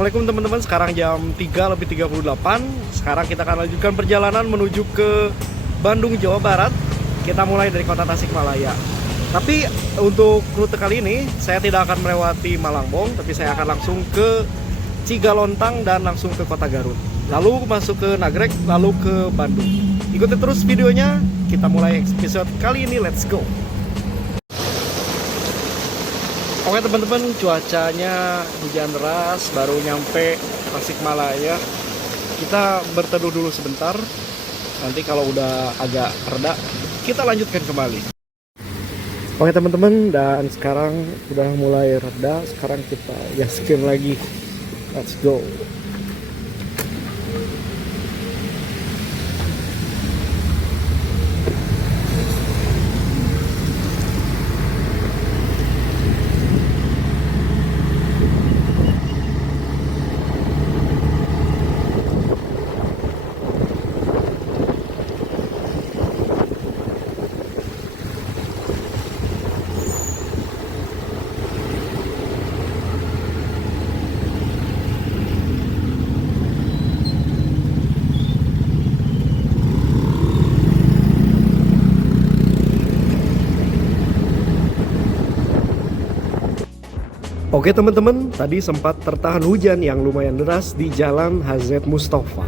Assalamualaikum teman-teman, sekarang jam 3:38. Sekarang kita akan lanjutkan perjalanan menuju ke Bandung, Jawa Barat. Kita mulai dari kota Tasikmalaya. Tapi untuk rute kali ini saya tidak akan melewati Malangbong, tapi saya akan langsung ke Cigalontang dan langsung ke kota Garut. Lalu masuk ke Nagreg, lalu ke Bandung. Ikuti terus videonya, kita mulai episode kali ini, let's go. Oke teman-teman, cuacanya hujan deras, baru nyampe Tasikmalaya. Kita berteduh dulu sebentar. Nanti kalau udah agak reda, kita lanjutkan kembali. Oke teman-teman, dan sekarang udah mulai reda. Sekarang kita gaskin lagi. Let's go. Oke teman-teman, tadi sempat tertahan hujan yang lumayan deras di Jalan HZ Mustafa.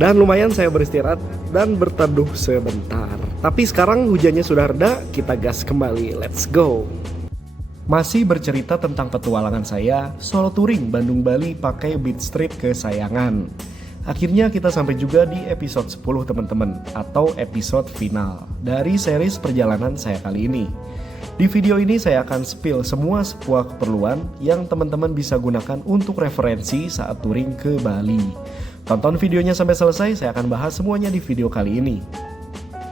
Dan lumayan saya beristirahat dan berteduh sebentar. Tapi sekarang hujannya sudah reda, kita gas kembali, let's go. Masih bercerita tentang petualangan saya, solo touring Bandung-Bali pakai Beat Street kesayangan. Akhirnya kita sampai juga di episode 10 teman-teman, atau episode final dari series perjalanan saya kali ini. Di video ini saya akan spill semua keperluan yang teman-teman bisa gunakan untuk referensi saat touring ke Bali. Tonton videonya sampai selesai, saya akan bahas semuanya di video kali ini.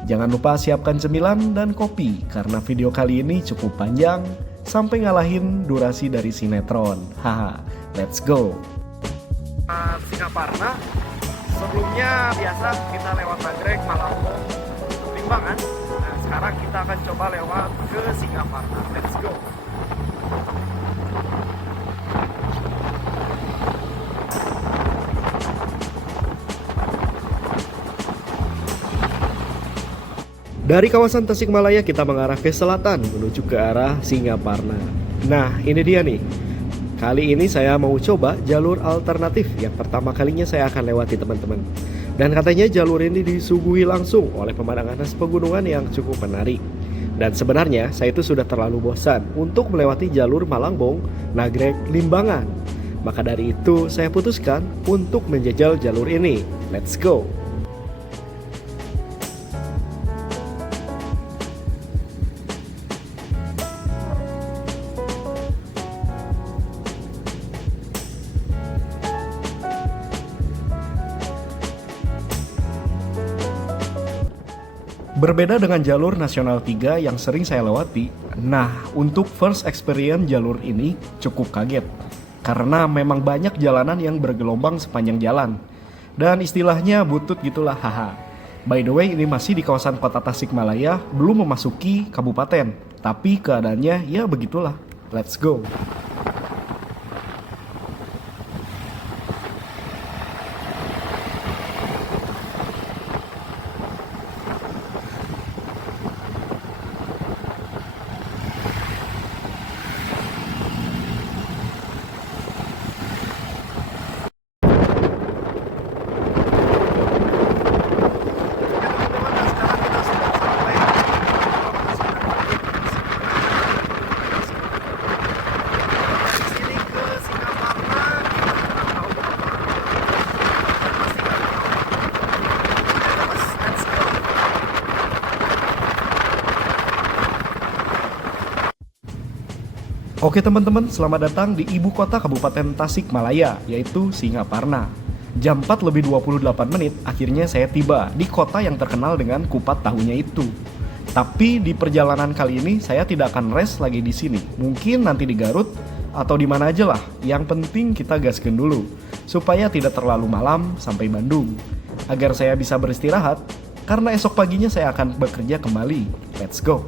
Jangan lupa siapkan cemilan dan kopi, karena video kali ini cukup panjang, sampai ngalahin durasi dari sinetron. Haha, let's go. Singaparna, sebelumnya biasa kita lewat Nagreg, Malangbong, Limbangan. Nah, sekarang kita akan coba lewat ke Singaparna. Let's go. Dari kawasan Tasikmalaya kita mengarah ke selatan menuju ke arah Singaparna. Nah, ini dia nih. Kali ini saya mau coba jalur alternatif yang pertama kalinya saya akan lewati teman-teman. Dan katanya jalur ini disuguhi langsung oleh pemandangan khas pegunungan yang cukup menarik. Dan sebenarnya saya itu sudah terlalu bosan untuk melewati jalur Malangbong, Nagreg, Limbangan. Maka dari itu saya putuskan untuk menjajal jalur ini. Let's go. Berbeda dengan jalur Nasional 3 yang sering saya lewati, nah untuk first experience jalur ini cukup kaget. Karena memang banyak jalanan yang bergelombang sepanjang jalan. Dan istilahnya butut gitulah, haha. By the way, ini masih di kawasan kota Tasikmalaya, belum memasuki kabupaten. Tapi keadaannya ya begitulah, let's go. Oke teman-teman, selamat datang di ibu kota Kabupaten Tasikmalaya, yaitu Singaparna. Jam 4:28 akhirnya saya tiba di kota yang terkenal dengan kupat tahunya itu. Tapi di perjalanan kali ini saya tidak akan rest lagi di sini. Mungkin nanti di Garut atau di mana aja lah. Yang penting kita gaskan dulu supaya tidak terlalu malam sampai Bandung. Agar saya bisa beristirahat karena esok paginya saya akan bekerja kembali. Let's go.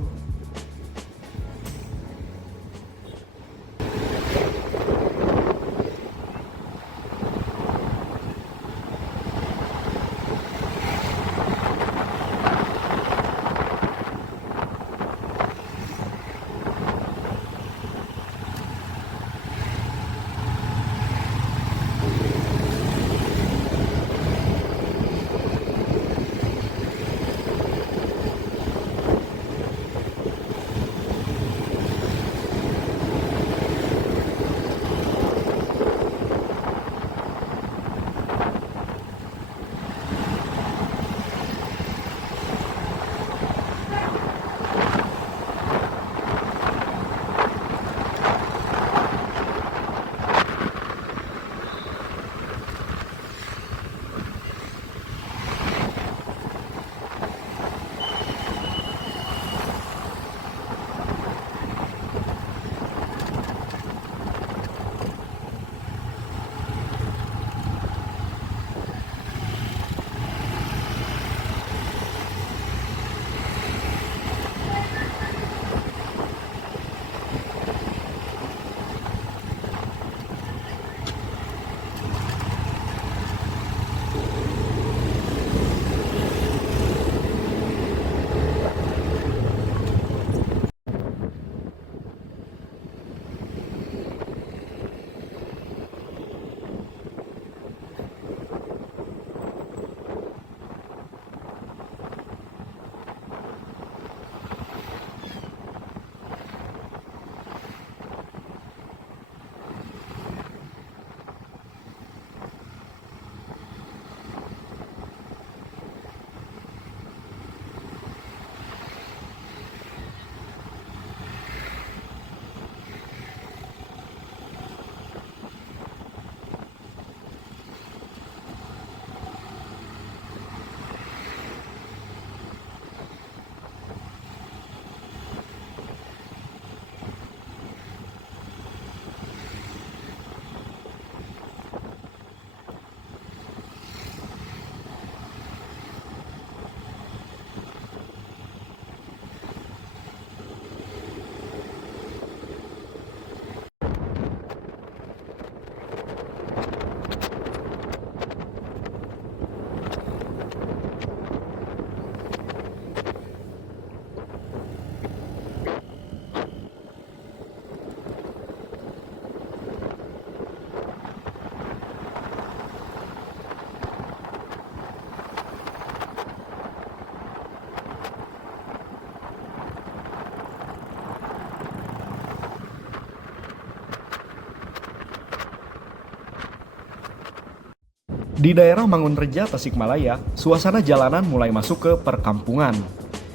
Di daerah Mangunreja, Tasikmalaya, suasana jalanan mulai masuk ke perkampungan.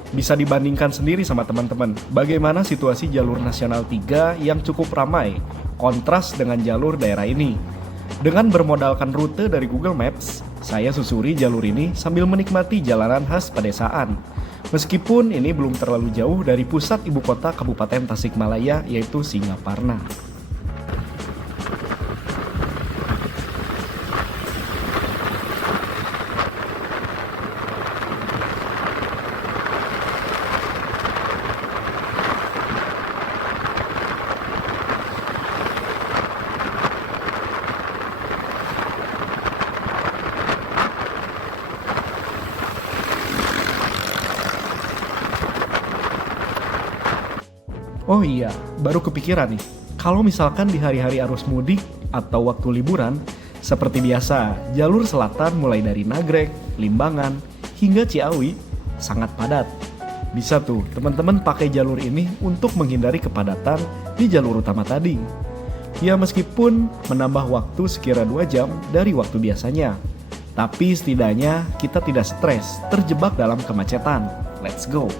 Bisa dibandingkan sendiri sama teman-teman, bagaimana situasi jalur nasional 3 yang cukup ramai, kontras dengan jalur daerah ini. Dengan bermodalkan rute dari Google Maps, saya susuri jalur ini sambil menikmati jalanan khas pedesaan. Meskipun ini belum terlalu jauh dari pusat ibu kota Kabupaten Tasikmalaya, yaitu Singaparna. Oh iya, baru kepikiran nih. Kalau misalkan di hari-hari arus mudik atau waktu liburan, seperti biasa, jalur selatan mulai dari Nagrek, Limbangan, hingga Ciawi sangat padat. Bisa tuh teman-teman pakai jalur ini untuk menghindari kepadatan di jalur utama tadi. Ya meskipun menambah waktu sekira 2 jam dari waktu biasanya. Tapi setidaknya kita tidak stres terjebak dalam kemacetan. Let's go!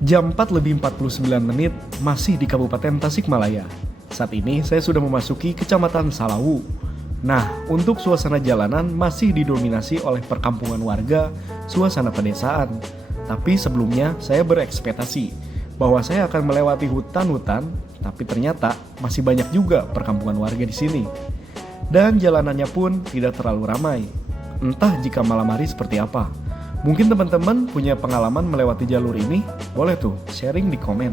Jam 4 lebih 49 menit masih di Kabupaten Tasikmalaya. Saat ini saya sudah memasuki Kecamatan Salawu. Nah, untuk suasana jalanan masih didominasi oleh perkampungan warga, suasana pedesaan. Tapi sebelumnya saya berekspektasi bahwa saya akan melewati hutan-hutan, tapi ternyata masih banyak juga perkampungan warga di sini. Dan jalanannya pun tidak terlalu ramai. Entah jika malam hari seperti apa. Mungkin teman-teman punya pengalaman melewati jalur ini, boleh tuh sharing di komen.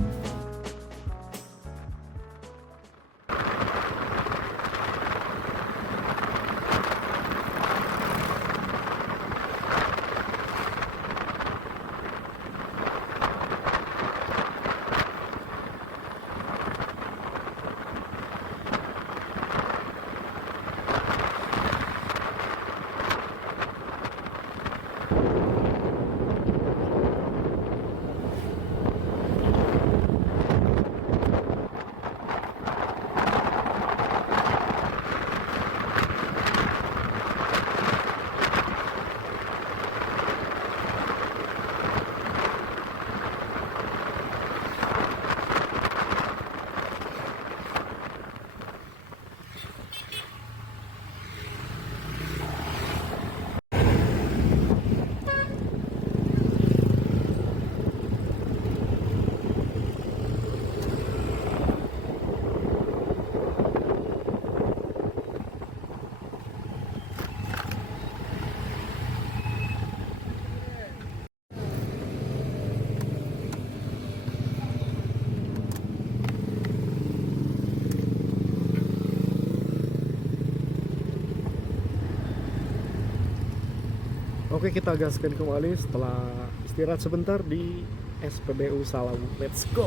Oke, kita gaskan kembali setelah istirahat sebentar di SPBU Salawu. Let's go.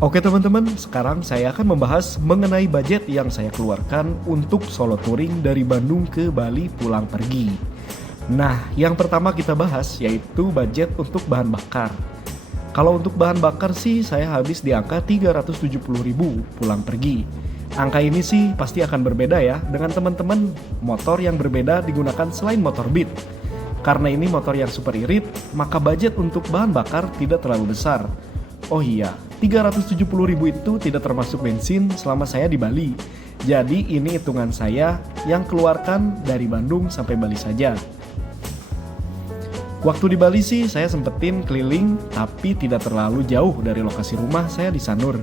Oke teman-teman, sekarang saya akan membahas mengenai budget yang saya keluarkan untuk solo touring dari Bandung ke Bali pulang pergi. Nah, yang pertama kita bahas yaitu budget untuk bahan bakar. Kalau untuk bahan bakar sih saya habis di angka 370.000 pulang pergi. Angka ini sih pasti akan berbeda ya dengan teman-teman motor yang berbeda digunakan selain motor Beat. Karena ini motor yang super irit, maka budget untuk bahan bakar tidak terlalu besar. Oh iya, 370.000 itu tidak termasuk bensin selama saya di Bali. Jadi ini hitungan saya yang keluarkan dari Bandung sampai Bali saja. Waktu di Bali sih saya sempetin keliling, tapi tidak terlalu jauh dari lokasi rumah saya di Sanur.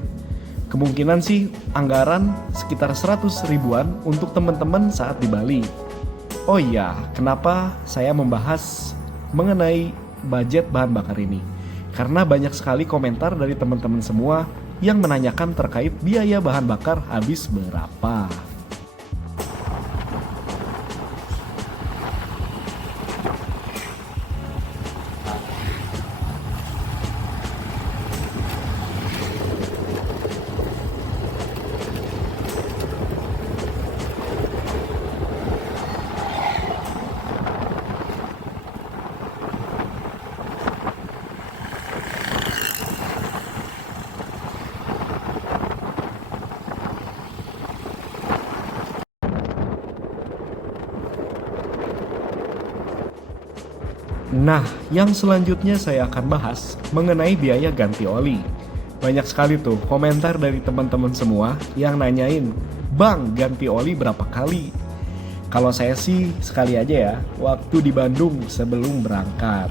Kemungkinan sih anggaran sekitar 100 ribuan untuk teman-teman saat di Bali. Oh iya, kenapa saya membahas mengenai budget bahan bakar ini? Karena banyak sekali komentar dari teman-teman semua yang menanyakan terkait biaya bahan bakar habis berapa. Nah, yang selanjutnya saya akan bahas mengenai biaya ganti oli. Banyak sekali tuh komentar dari teman-teman semua yang nanyain, "Bang, ganti oli berapa kali?" Kalau saya sih sekali aja ya, waktu di Bandung sebelum berangkat.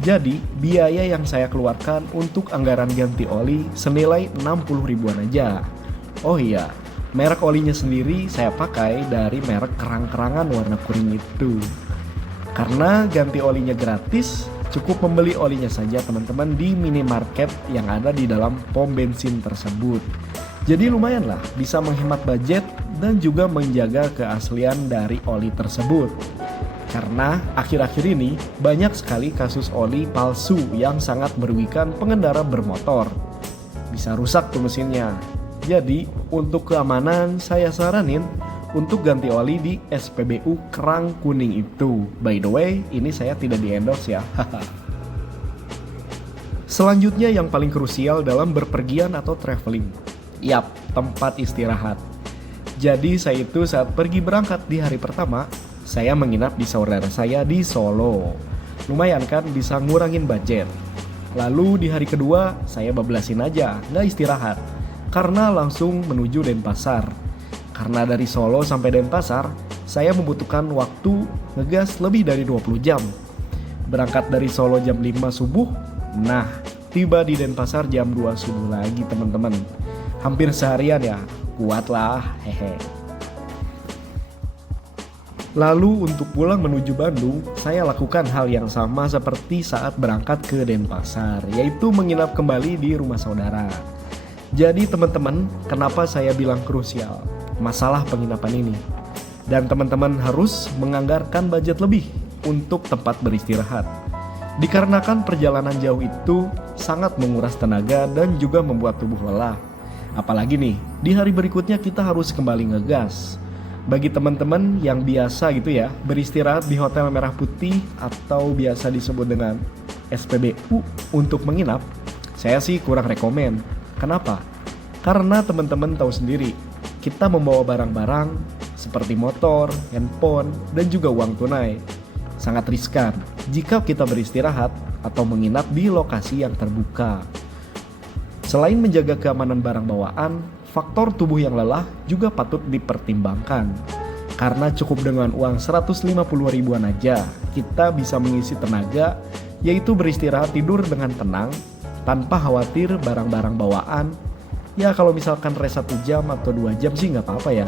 Jadi, biaya yang saya keluarkan untuk anggaran ganti oli senilai 60 ribuan aja. Oh iya, merek olinya sendiri saya pakai dari merek kerang-kerangan warna kuning itu. Karena ganti olinya gratis, cukup membeli olinya saja teman-teman di minimarket yang ada di dalam pom bensin tersebut. Jadi lumayan lah, bisa menghemat budget dan juga menjaga keaslian dari oli tersebut. Karena akhir-akhir ini banyak sekali kasus oli palsu yang sangat merugikan pengendara bermotor. Bisa rusak tuh mesinnya. Jadi untuk keamanan saya saranin untuk ganti oli di SPBU Kerang Kuning itu. By the way, ini saya tidak di-endorse ya. Selanjutnya yang paling krusial dalam berpergian atau traveling. Yap, tempat istirahat. Jadi saya itu saat pergi berangkat di hari pertama, saya menginap di saudara saya di Solo. Lumayan kan, bisa ngurangin budget. Lalu di hari kedua, saya bablasin aja, nggak istirahat. Karena langsung menuju Denpasar. Karena dari Solo sampai Denpasar, saya membutuhkan waktu ngegas lebih dari 20 jam. Berangkat dari Solo jam 5 subuh, nah tiba di Denpasar jam 2 subuh lagi teman-teman. Hampir seharian ya, kuatlah, hehe. Lalu untuk pulang menuju Bandung, saya lakukan hal yang sama seperti saat berangkat ke Denpasar, yaitu menginap kembali di rumah saudara. Jadi teman-teman, kenapa saya bilang krusial masalah penginapan ini? Dan teman-teman harus menganggarkan budget lebih untuk tempat beristirahat. Dikarenakan perjalanan jauh itu sangat menguras tenaga dan juga membuat tubuh lelah. Apalagi nih, di hari berikutnya kita harus kembali ngegas. Bagi teman-teman yang biasa gitu ya, beristirahat di Hotel Merah Putih atau biasa disebut dengan SPBU untuk menginap, saya sih kurang rekomen. Kenapa? Karena teman-teman tahu sendiri, kita membawa barang-barang seperti motor, handphone, dan juga uang tunai. Sangat riskan jika kita beristirahat atau menginap di lokasi yang terbuka. Selain menjaga keamanan barang bawaan, faktor tubuh yang lelah juga patut dipertimbangkan. Karena cukup dengan uang 150 ribuan aja, kita bisa mengisi tenaga, yaitu beristirahat tidur dengan tenang, tanpa khawatir barang-barang bawaan. Ya kalau misalkan rest 1 jam atau 2 jam sih nggak apa-apa ya.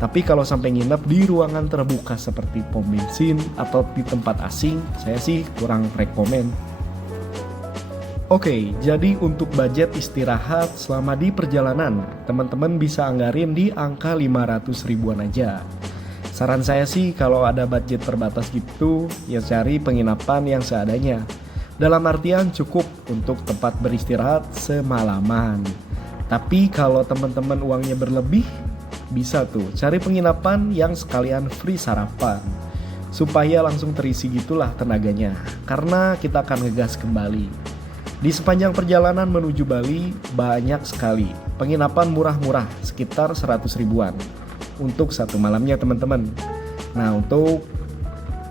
Tapi kalau sampai nginep di ruangan terbuka seperti pom bensin atau di tempat asing, saya sih kurang rekomen. Oke, jadi untuk budget istirahat selama di perjalanan, teman-teman bisa anggarin di angka 500 ribuan aja. Saran saya sih kalau ada budget terbatas gitu, ya cari penginapan yang seadanya. Dalam artian cukup untuk tempat beristirahat semalaman. Tapi kalau teman-teman uangnya berlebih, bisa tuh cari penginapan yang sekalian free sarapan supaya langsung terisi gitulah tenaganya, karena kita akan ngegas kembali. Di sepanjang perjalanan menuju Bali banyak sekali penginapan murah-murah sekitar 100 ribuan untuk 1 malamnya teman-teman. Nah untuk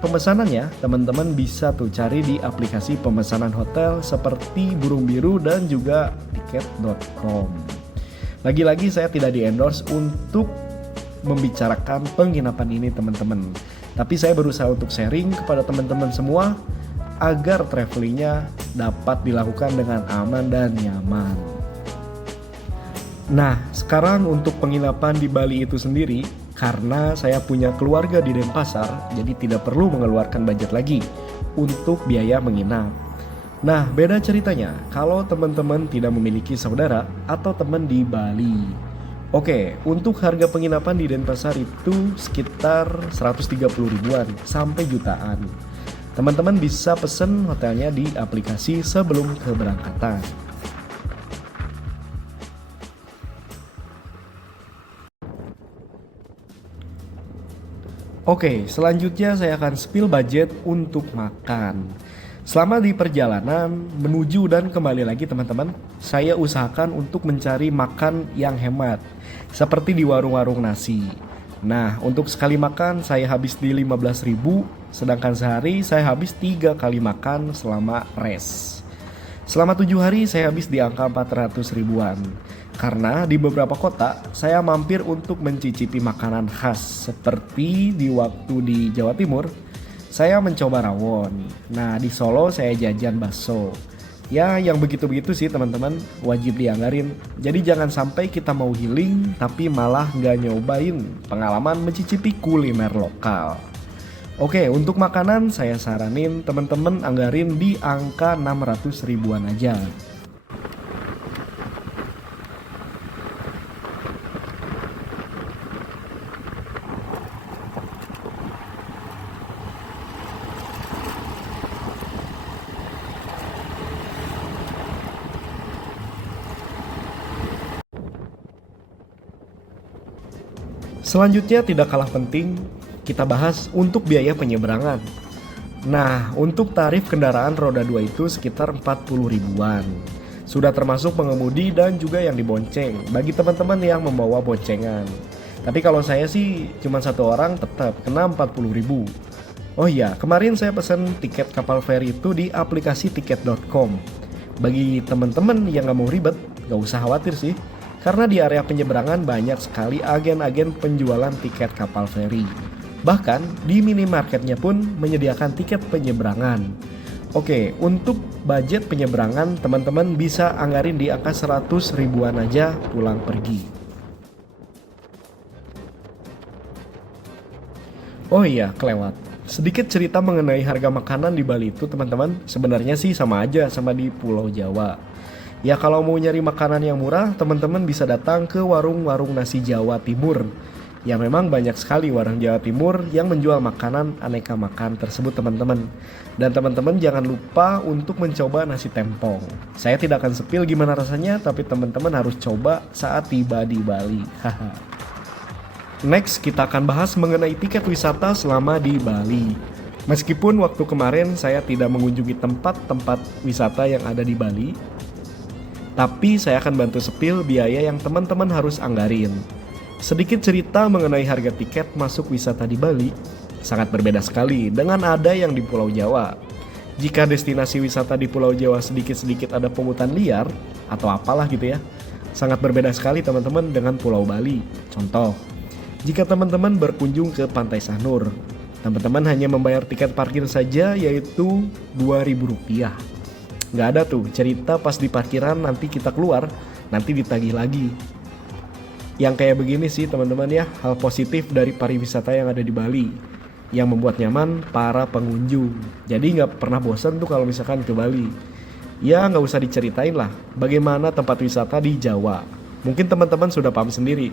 pemesanannya teman-teman bisa tuh cari di aplikasi pemesanan hotel seperti Burung Biru dan juga tiket.com. Lagi-lagi saya tidak di-endorse untuk membicarakan penginapan ini teman-teman. Tapi saya berusaha untuk sharing kepada teman-teman semua agar travelingnya dapat dilakukan dengan aman dan nyaman. Nah, sekarang untuk penginapan di Bali itu sendiri, karena saya punya keluarga di Denpasar, jadi tidak perlu mengeluarkan budget lagi untuk biaya menginap. Nah, beda ceritanya kalau teman-teman tidak memiliki saudara atau teman di Bali. Oke, untuk harga penginapan di Denpasar itu sekitar 130 ribuan sampai jutaan. Teman-teman bisa pesen hotelnya di aplikasi sebelum keberangkatan. Oke, selanjutnya saya akan spill budget untuk makan. Selama di perjalanan menuju dan kembali lagi teman-teman, saya usahakan untuk mencari makan yang hemat, seperti di warung-warung nasi. Nah, untuk sekali makan saya habis di 15.000, sedangkan sehari saya habis 3 kali makan selama rest. Selama 7 hari saya habis di angka 400 ribuan. Karena di beberapa kota saya mampir untuk mencicipi makanan khas, seperti di waktu di Jawa Timur saya mencoba rawon. Nah di Solo saya jajan bakso. Ya yang begitu-begitu sih teman-teman, wajib dianggarin. Jadi jangan sampai kita mau healing tapi malah nggak nyobain pengalaman mencicipi kuliner lokal. Oke, untuk makanan saya saranin teman-teman anggarin di angka 600 ribuan aja. Selanjutnya tidak kalah penting, kita bahas untuk biaya penyeberangan. Nah, untuk tarif kendaraan roda 2 itu sekitar 40 ribuan. Sudah termasuk pengemudi dan juga yang dibonceng bagi teman-teman yang membawa boncengan. Tapi kalau saya sih cuma 1 orang tetap kena 40 ribu. Oh iya, kemarin saya pesan tiket kapal feri itu di aplikasi tiket.com. Bagi teman-teman yang gak mau ribet, gak usah khawatir sih. Karena di area penyeberangan banyak sekali agen-agen penjualan tiket kapal feri. Bahkan di minimarketnya pun menyediakan tiket penyeberangan. Oke, untuk budget penyeberangan teman-teman bisa anggarin di angka 100 ribuan aja pulang pergi. Oh iya, kelewat. Sedikit cerita mengenai harga makanan di Bali itu teman-teman, sebenarnya sih sama aja sama di Pulau Jawa. Ya kalau mau nyari makanan yang murah, teman-teman bisa datang ke warung-warung nasi Jawa Timur. Ya memang banyak sekali warung Jawa Timur yang menjual makanan aneka makan tersebut teman-teman. Dan teman-teman jangan lupa untuk mencoba nasi tempong. Saya tidak akan sepil gimana rasanya, tapi teman-teman harus coba saat tiba di Bali. Haha. Next, kita akan bahas mengenai tiket wisata selama di Bali. Meskipun waktu kemarin saya tidak mengunjungi tempat-tempat wisata yang ada di Bali, tapi saya akan bantu sepil biaya yang teman-teman harus anggarin. Sedikit cerita mengenai harga tiket masuk wisata di Bali, sangat berbeda sekali dengan ada yang di Pulau Jawa. Jika destinasi wisata di Pulau Jawa sedikit-sedikit ada pungutan liar, atau apalah gitu ya, sangat berbeda sekali teman-teman dengan Pulau Bali. Contoh, jika teman-teman berkunjung ke Pantai Sanur, teman-teman hanya membayar tiket parkir saja yaitu Rp2.000. Nggak ada tuh cerita pas di parkiran nanti kita keluar, nanti ditagih lagi. Yang kayak begini sih teman-teman ya, hal positif dari pariwisata yang ada di Bali, yang membuat nyaman para pengunjung. Jadi nggak pernah bosan tuh kalau misalkan ke Bali. Ya nggak usah diceritain lah bagaimana tempat wisata di Jawa. Mungkin teman-teman sudah paham sendiri.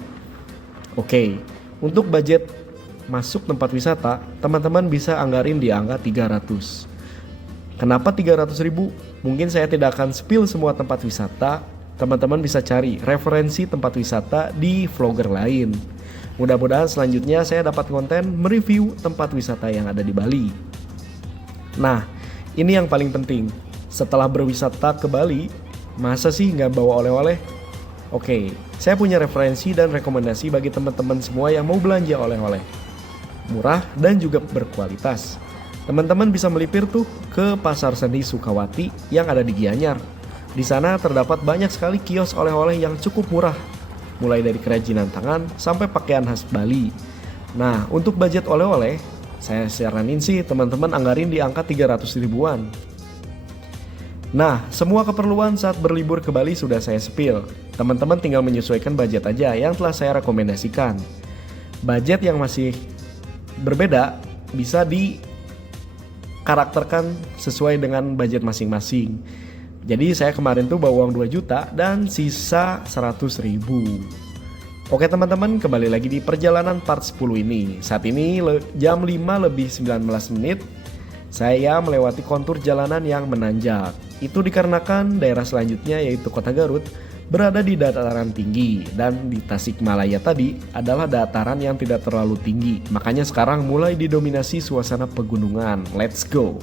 Oke, untuk budget masuk tempat wisata, teman-teman bisa anggarin di angka 300. Kenapa 300.000? Mungkin saya tidak akan spill semua tempat wisata. Teman-teman bisa cari referensi tempat wisata di vlogger lain. Mudah-mudahan selanjutnya saya dapat konten mereview tempat wisata yang ada di Bali. Nah, ini yang paling penting. Setelah berwisata ke Bali, masa sih nggak bawa oleh-oleh? Oke, saya punya referensi dan rekomendasi bagi teman-teman semua yang mau belanja oleh-oleh. Murah dan juga berkualitas. Teman-teman bisa melipir tuh ke Pasar Seni Sukawati yang ada di Gianyar. Di sana terdapat banyak sekali kios oleh-oleh yang cukup murah, mulai dari kerajinan tangan sampai pakaian khas Bali. Nah, untuk budget oleh-oleh, saya saranin sih teman-teman anggarin di angka 300 ribuan. Nah, semua keperluan saat berlibur ke Bali sudah saya spill. Teman-teman tinggal menyesuaikan budget aja yang telah saya rekomendasikan. Budget yang masih berbeda bisa dikarakterkan sesuai dengan budget masing-masing. Jadi saya kemarin tuh bawa uang 2 juta dan sisa 100 ribu. Oke teman-teman, kembali lagi di perjalanan part 10 ini. Saat ini jam 5 lebih 19 menit. Saya melewati kontur jalanan yang menanjak. Itu dikarenakan daerah selanjutnya yaitu Kota Garut berada di dataran tinggi. Dan di Tasikmalaya tadi adalah dataran yang tidak terlalu tinggi. Makanya sekarang mulai didominasi suasana pegunungan. Let's go!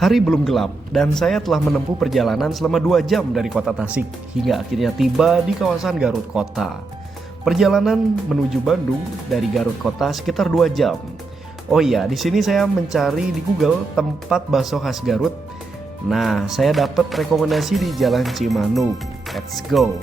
Hari belum gelap dan saya telah menempuh perjalanan selama 2 jam dari kota Tasik hingga akhirnya tiba di kawasan Garut Kota. Perjalanan menuju Bandung dari Garut Kota sekitar 2 jam. Oh iya, di sini saya mencari di Google tempat bakso khas Garut. Nah, saya dapat rekomendasi di Jalan Cimanuk. Let's go.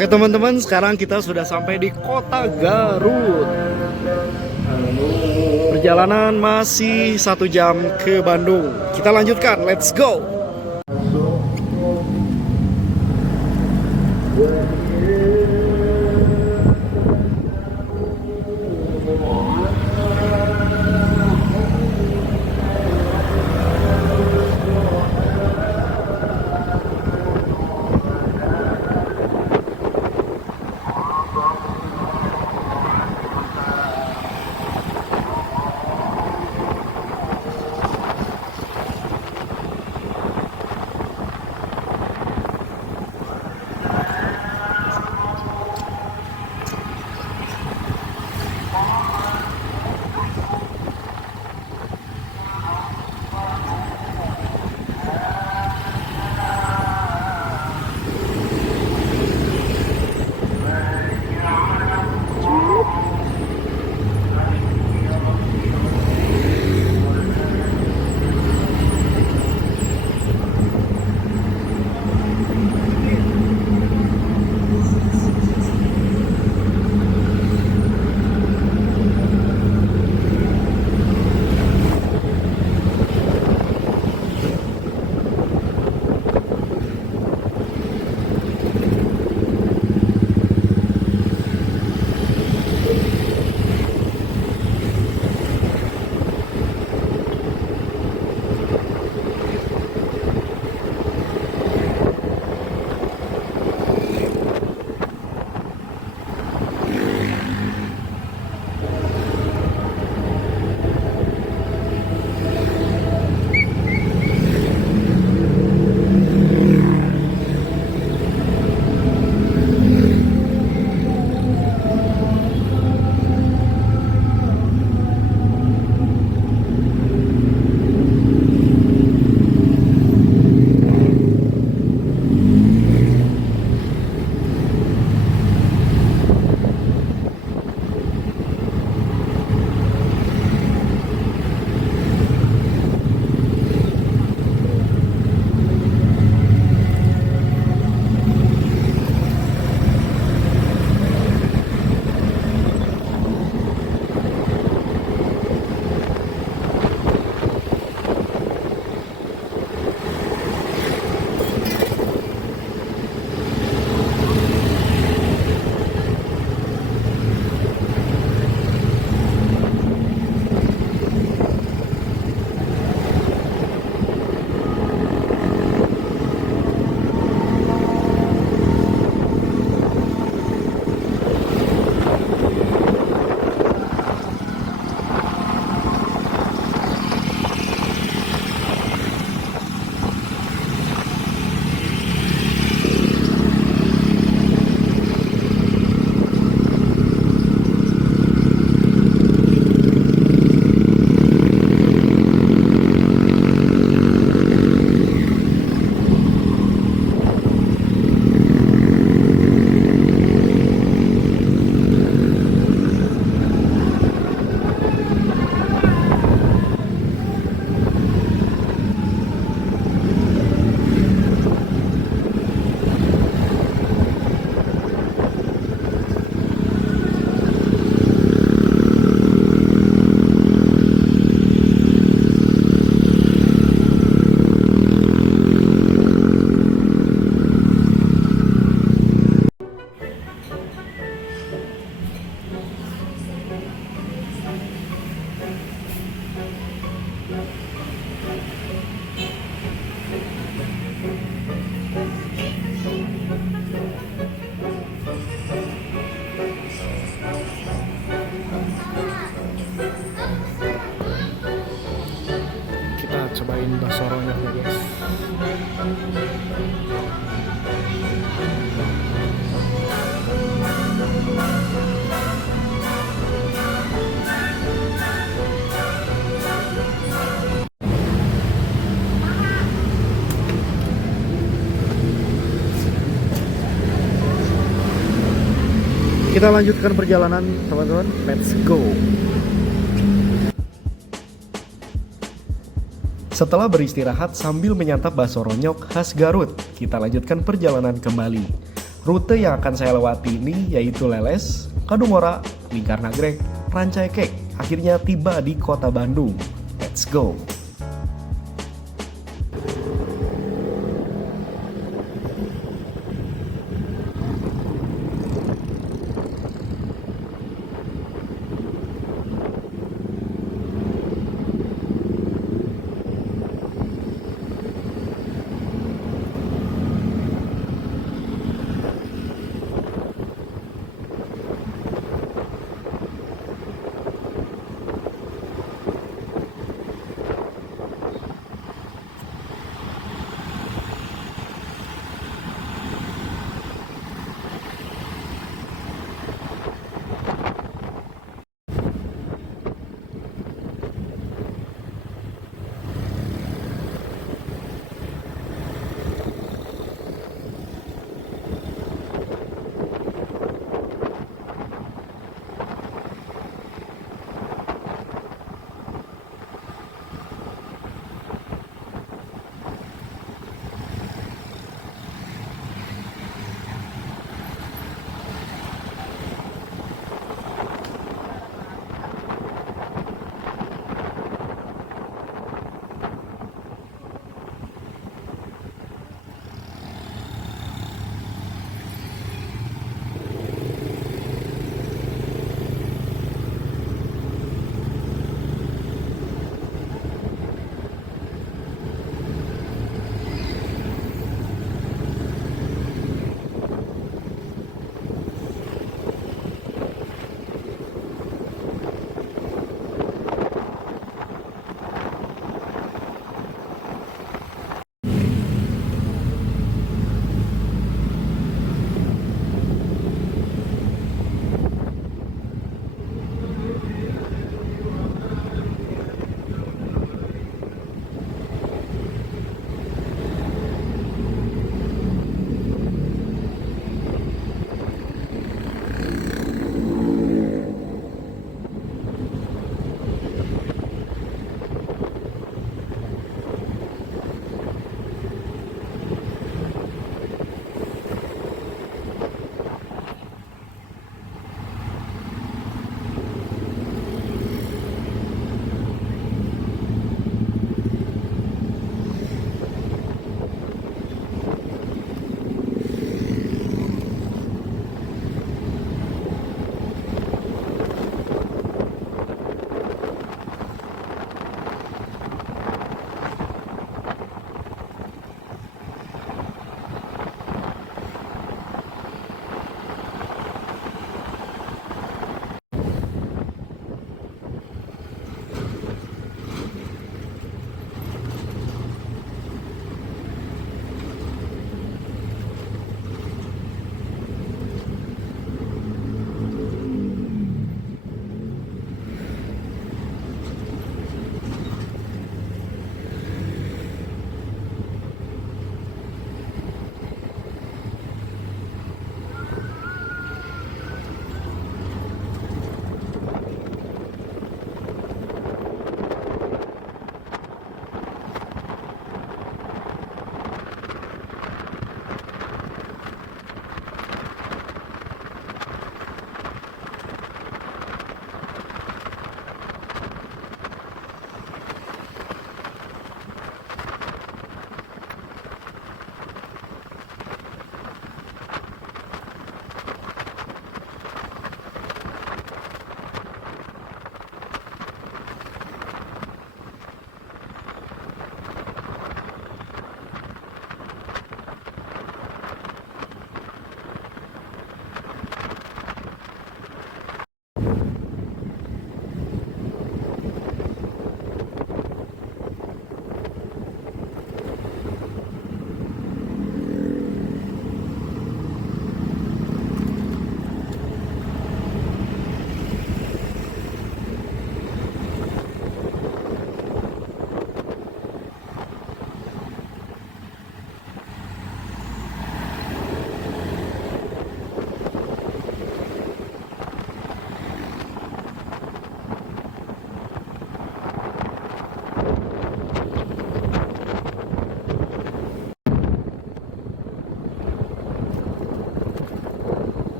Oke teman-teman, sekarang kita sudah sampai di kota Garut. Perjalanan masih 1 jam ke Bandung. Kita lanjutkan, let's go. nyobain bakso ronyoknya guys. Kita lanjutkan perjalanan teman-teman, let's go. Setelah beristirahat sambil menyantap bakso ronyok khas Garut, kita lanjutkan perjalanan kembali. Rute yang akan saya lewati ini yaitu Leles, Kadungora, Lingkar Nagrek, Rancai Kek. Akhirnya tiba di kota Bandung. Let's go.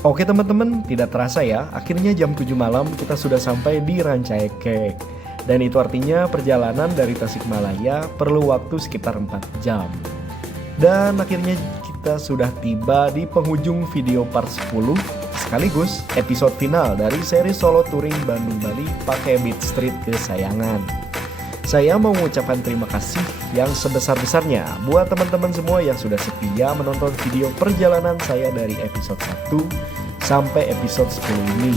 Oke teman-teman, tidak terasa ya, akhirnya jam 7 malam kita sudah sampai di Rancaikek. Dan itu artinya perjalanan dari Tasikmalaya perlu waktu sekitar 4 jam. Dan akhirnya kita sudah tiba di penghujung video part 10, sekaligus episode final dari seri solo touring Bandung-Bali pakai Beat Street kesayangan. Saya mau mengucapkan terima kasih yang sebesar-besarnya buat teman-teman semua yang sudah setia menonton video perjalanan saya dari episode 1 sampai episode 10 ini.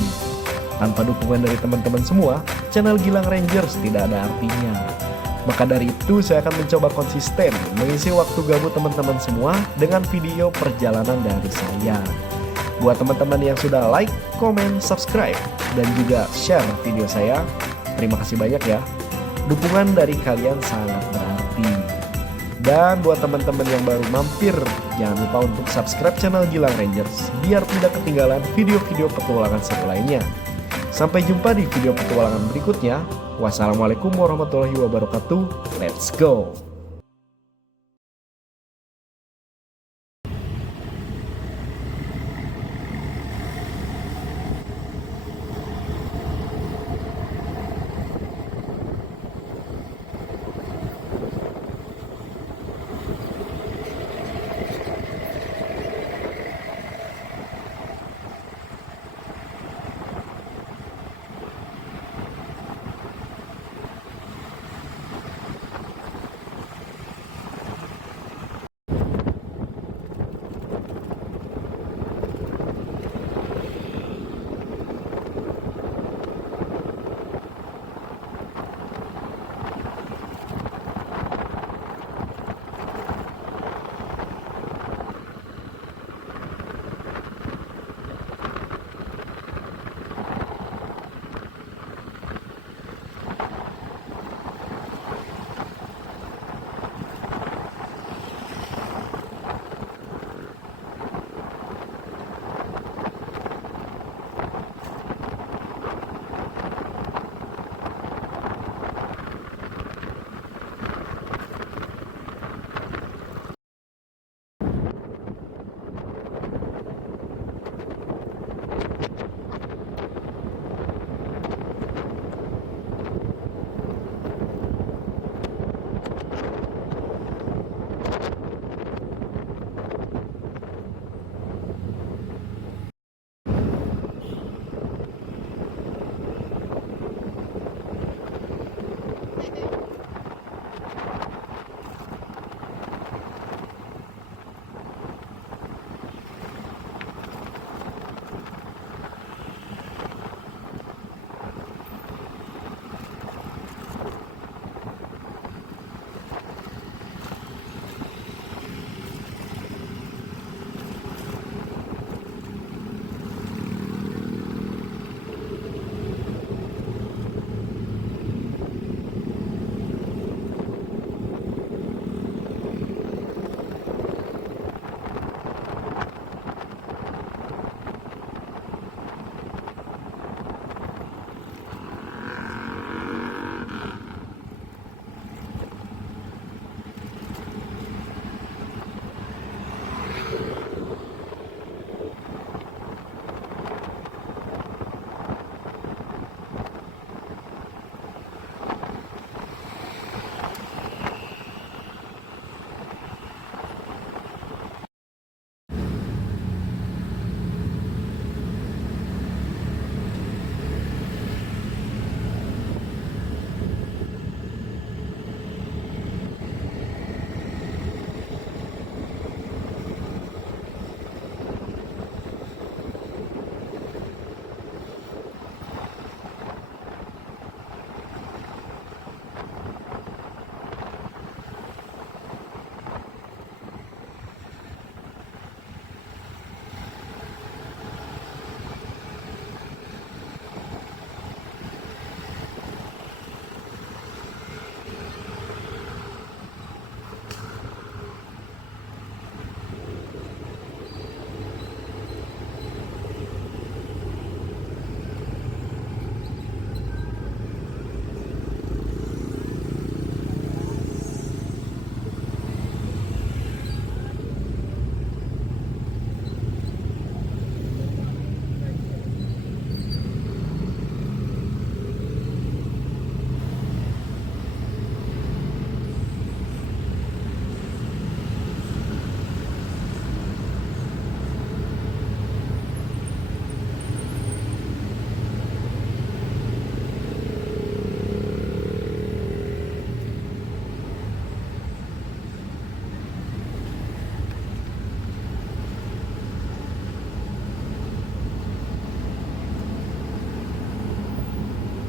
Tanpa dukungan dari teman-teman semua, channel Gilang Rangers tidak ada artinya. Maka dari itu saya akan mencoba konsisten mengisi waktu gabut teman-teman semua dengan video perjalanan dari saya. Buat teman-teman yang sudah like, komen, subscribe, dan juga share video saya, terima kasih banyak ya. Dukungan dari kalian sangat berarti. Dan buat teman-teman yang baru mampir, jangan lupa untuk subscribe channel Gilang Rangers biar tidak ketinggalan video-video petualangan seru lainnya. Sampai jumpa di video petualangan berikutnya. Wassalamualaikum warahmatullahi wabarakatuh. Let's go!